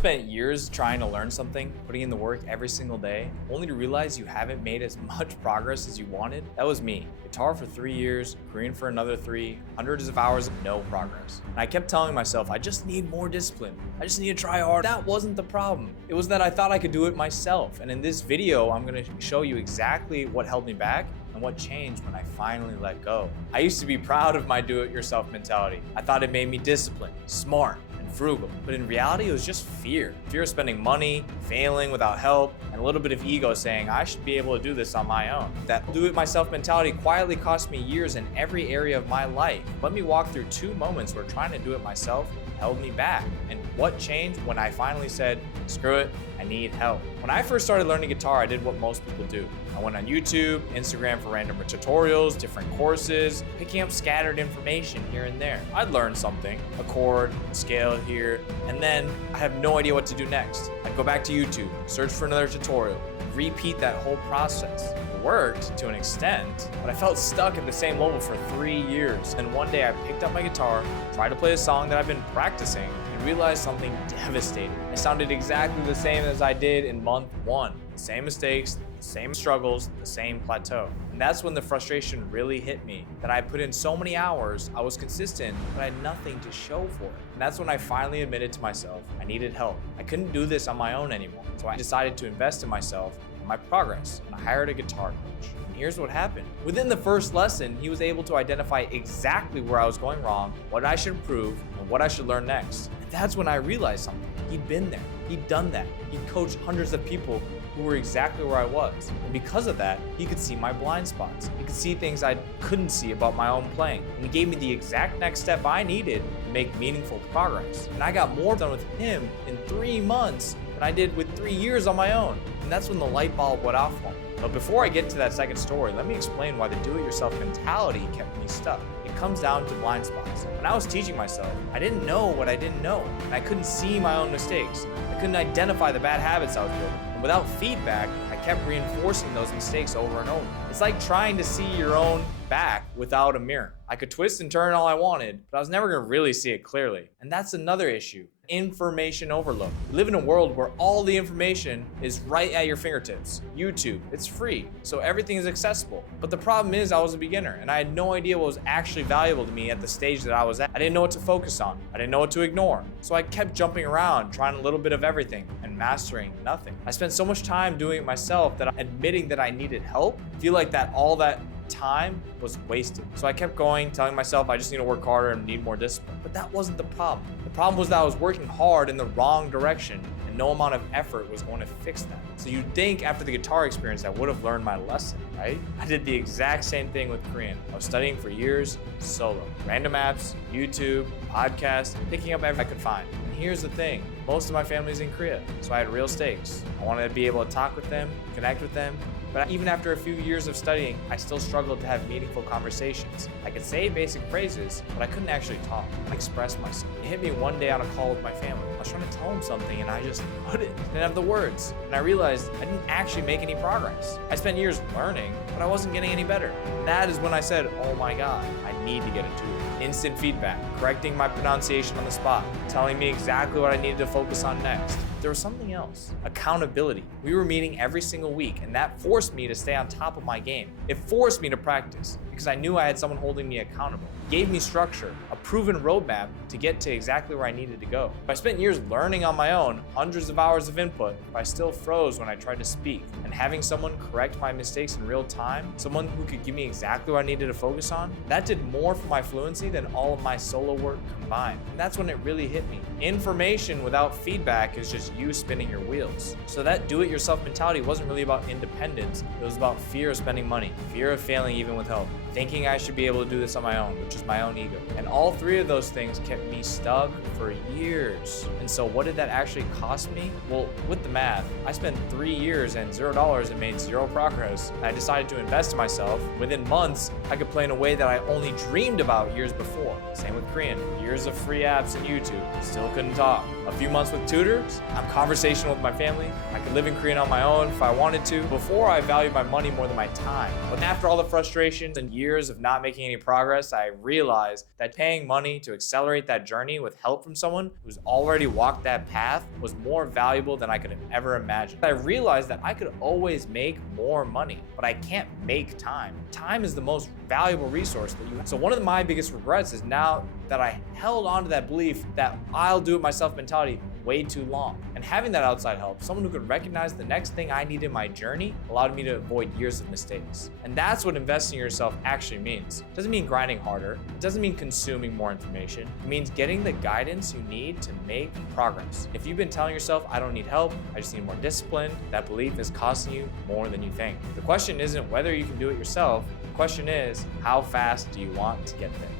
spent years trying to learn something, putting in the work every single day, only to realize you haven't made as much progress as you wanted? That was me. Guitar for 3 years, Korean for another 3, hundreds of hours of no progress. And I kept telling myself, I just need more discipline. I just need to try hard. That wasn't the problem. It was that I thought I could do it myself. And in this video, I'm gonna show you exactly what held me back and what changed when I finally let go. I used to be proud of my do-it-yourself mentality. I thought it made me disciplined, smart, and frugal. But in reality, it was just fear. Fear of spending money, failing without help, and a little bit of ego saying, I should be able to do this on my own. That do-it-myself mentality quietly cost me years in every area of my life. Let me walk through 2 moments where trying to do it myself held me back, and what changed when I finally said, screw it, I need help. When I first started learning guitar, I did what most people do. I went on YouTube, Instagram for random tutorials, different courses, picking up scattered information here and there. I'd learn something, a chord, a scale here, and then I have no idea what to do next. I'd go back to YouTube, search for another tutorial, repeat that whole process. It worked to an extent, but I felt stuck at the same level for 3 years. And one day I picked up my guitar, tried to play a song that I've been practicing, and realized something devastating. I sounded exactly the same as I did in month 1. The same mistakes, the same struggles, the same plateau. And that's when the frustration really hit me, that I put in so many hours, I was consistent, but I had nothing to show for it. And that's when I finally admitted to myself, I needed help. I couldn't do this on my own anymore. So I decided to invest in myself and my progress, and I hired a guitar coach. And here's what happened. Within the first lesson, he was able to identify exactly where I was going wrong, what I should improve, and what I should learn next. And that's when I realized something. He'd been there, he'd done that. He'd coached hundreds of people who were exactly where I was. And because of that, he could see my blind spots. He could see things I couldn't see about my own playing. And he gave me the exact next step I needed to make meaningful progress. And I got more done with him in 3 months than I did with 3 years on my own. And that's when the light bulb went off for me. But before I get to that second story, let me explain why the do-it-yourself mentality kept me stuck. It comes down to blind spots. When I was teaching myself, I didn't know what I didn't know, and I couldn't see my own mistakes. I couldn't identify the bad habits I was building. And without feedback, I kept reinforcing those mistakes over and over. It's like trying to see your own back without a mirror. I could twist and turn all I wanted, but I was never gonna really see it clearly. And that's another issue. Information overload. We live in a world where all the information is right at your fingertips. YouTube, it's free, so everything is accessible. But the problem is I was a beginner and I had no idea what was actually valuable to me at the stage that I was at. I didn't know what to focus on. I didn't know what to ignore. So I kept jumping around, trying a little bit of everything and mastering nothing. I spent so much time doing it myself that admitting that I needed help, I feel like that all that time was wasted. So I kept going, telling myself I just need to work harder and need more discipline. But that wasn't the problem. The problem was that I was working hard in the wrong direction, and no amount of effort was going to fix that. So you'd think after the guitar experience I would have learned my lesson, right? I did the exact same thing with Korean. I was studying for years, solo. Random apps, YouTube, podcasts, picking up everything I could find. And here's the thing, most of my family's in Korea, so I had real stakes. I wanted to be able to talk with them, connect with them, but even after a few years of studying, I still struggled to have meaningful conversations. I could say basic phrases, but I couldn't actually talk and express myself. It hit me one day on a call with my family. I was trying to tell them something and I just couldn't. I didn't have the words. And I realized I didn't actually make any progress. I spent years learning, but I wasn't getting any better. And that is when I said, oh my God, I need to get a tool. Instant feedback, correcting my pronunciation on the spot, telling me exactly what I needed to focus on next. There was something else, accountability. We were meeting every single week, and that forced me to stay on top of my game. It forced me to practice because I knew I had someone holding me accountable. It gave me structure, a proven roadmap to get to exactly where I needed to go. I spent years learning on my own, hundreds of hours of input, but I still froze when I tried to speak. And having someone correct my mistakes in real time, someone who could give me exactly what I needed to focus on, that did more for my fluency than all of my solo work combined. And that's when it really hit me. Information without feedback is just you spinning your wheels. So that do-it-yourself mentality wasn't really about independence. It was about fear of spending money, fear of failing even with help, thinking I should be able to do this on my own, which is my own ego. And all 3 of those things kept me stuck for years. And so what did that actually cost me? Well, with the math, I spent 3 years and $0 and made 0 progress. And I decided to invest in myself. Within months, I could play in a way that I only dreamed about years before. Same with Korean. Years of free apps and YouTube. Still couldn't talk. A few months with tutors, I'm conversational with my family. I could live in Korean on my own if I wanted to. Before, I valued my money more than my time. But after all the frustrations and years of not making any progress, I realized that paying money to accelerate that journey with help from someone who's already walked that path was more valuable than I could have ever imagined. I realized that I could always make more money, but I can't make time. Time is the most valuable resource that you have. So one of my biggest regrets is now that I held on to that belief that I'll do it myself mentality way too long. And having that outside help, someone who could recognize the next thing I need in my journey, allowed me to avoid years of mistakes. And that's what investing in yourself actually means. It doesn't mean grinding harder. It doesn't mean consuming more information. It means getting the guidance you need to make progress. If you've been telling yourself, I don't need help, I just need more discipline, that belief is costing you more than you think. The question isn't whether you can do it yourself. The question is, how fast do you want to get there?